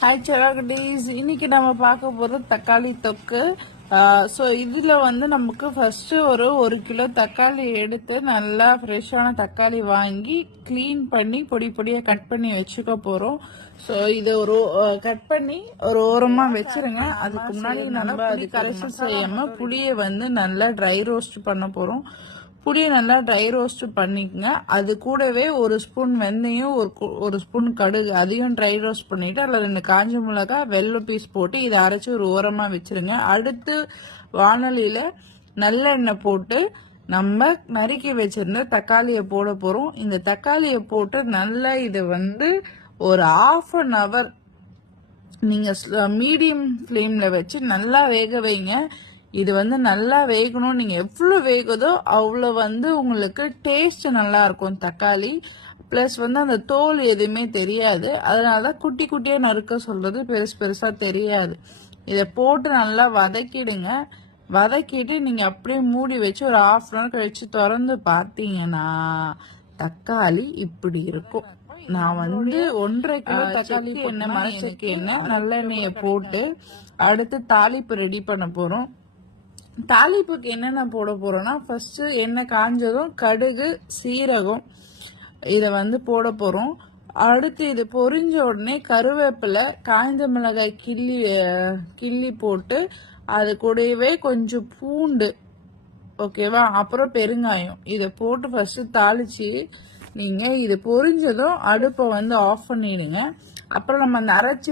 Hi செல்லாக்குட்டீஸ், இன்னைக்கு நம்ம பார்க்க போகிறது தக்காளி தொக்கு. ஸோ இதில் வந்து நமக்கு ஃபஸ்ட்டு ஒரு கிலோ தக்காளி எடுத்து நல்லா ஃப்ரெஷ்ஷான தக்காளி வாங்கி க்ளீன் பண்ணி பொடி பொடியாக கட் பண்ணி வச்சுக்க போகிறோம். ஸோ இதை கட் பண்ணி ஒரு ஓரமாக வச்சுருங்க. அதுக்கு முன்னாடி நம்ம அது கரைச்சி செய்யாமல் புளியை வந்து நல்லா ட்ரை ரோஸ்ட் பண்ண போகிறோம். புளியை நல்லா ட்ரை ரோஸ்ட் பண்ணிக்கங்க. அது கூடவே ஒரு ஸ்பூன் வெந்தயம், ஒரு ஸ்பூன் கடுகு அதையும் ட்ரை ரோஸ்ட் பண்ணிவிட்டு அதில் 2 காஞ்ச மிளகாய் வெள்ளை பீஸ் போட்டு இதை அரைச்சி ஒரு ஓரமாக வச்சுருங்க. அடுத்து வானலியில் நல்லெண்ணெய் போட்டு நம்ம நறுக்கி வச்சிருந்த தக்காளியை போட போகிறோம். இந்த தக்காளியை போட்டு நல்லா இதை வந்து ஒரு 1/2 hour நீங்கள் மீடியம் ஃப்ளேமில் வச்சு நல்லா வேக வைங்க. இது வந்து நல்லா வேகணும். நீங்கள் எவ்வளோ வேகுதோ அவ்வளோ வந்து உங்களுக்கு டேஸ்ட் நல்லா இருக்கும். தக்காளி ப்ளஸ் வந்து அந்த தோல் எதுவுமே தெரியாது. அதனால தான் குட்டி குட்டியாக நறுக்க சொல்கிறது, பெருசாக தெரியாது. இதை போட்டு நல்லா வதக்கிடுங்க. வதக்கிட்டு நீங்கள் அப்படியே மூடி வச்சு ஒரு 1/2 hour கழித்து திறந்து பார்த்தீங்கன்னா தக்காளி இப்படி இருக்கும். நான் வந்து 1.5 கிலோ தக்காளி எண்ணெய் மரச்செக்கு எண்ணெய் நல்லெண்ணெயை போட்டு அடுத்து தாளிப்பு ரெடி பண்ண போகிறோம். தாளிப்புக்கு என்னென்ன போட போகிறோன்னா, ஃபஸ்ட்டு எண்ணெய் காஞ்சதும் கடுகு சீரகம் இதை வந்து போட போகிறோம். அடுத்து இது பொரிஞ்ச உடனே கருவேப்பிலை காய்ந்த மிளகாய் கிள்ளி போட்டு அது கூடவே கொஞ்சம் பூண்டு, ஓகேவா, அப்புறம் பெருங்காயம் இதை போட்டு ஃபஸ்ட்டு தாளித்து நீங்கள் இது பொரிஞ்சதும் அடுப்பை வந்து ஆஃப் பண்ணிடுங்க. அப்புறம் நம்ம அந்த அரைச்சி